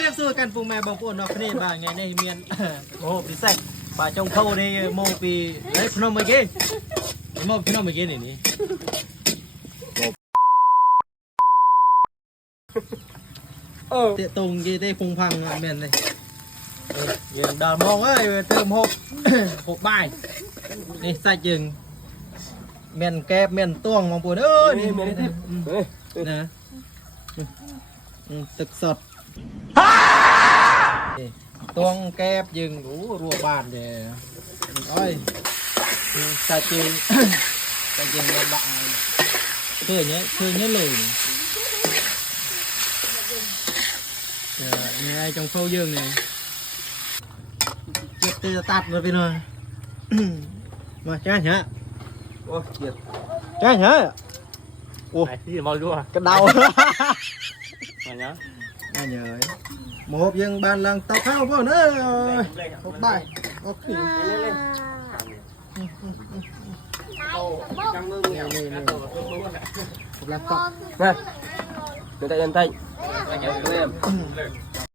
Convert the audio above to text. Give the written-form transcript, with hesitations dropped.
เรียกสู้กันปุ่งแม่บอกปุ่นเนาะนี่บ้างไงในเมียนโอ้พิเศษป่าจงเข้าในโมปีไอ้พนมเมื่อกี้โมพนมเมื่อกี้นี่เตะตรงกี่เตะพุงพังเมียนเลยอย่างดาวมองเอ้ยเติม6 ใบนี่ใส่จึงเมียนแกบเมียนต้วงมองปุ่นเอ้ยนี่นะตึกสดต้วงแกบยึงรู้รัวบานเลยโอ้ยใส่จึงใส่จึงเมียนบังคือเนี้ยเลยนี่ไอ้trong phâu dương này chết tê tạt rồi bên rồi mà trái nhá ôi chết trái nhá ủa gì mồi luôn à cái đầu mà nhớ nhớ một hộp dương bàn lần tao khao vô nữa hộp bài ok nè đưa tay lên tay em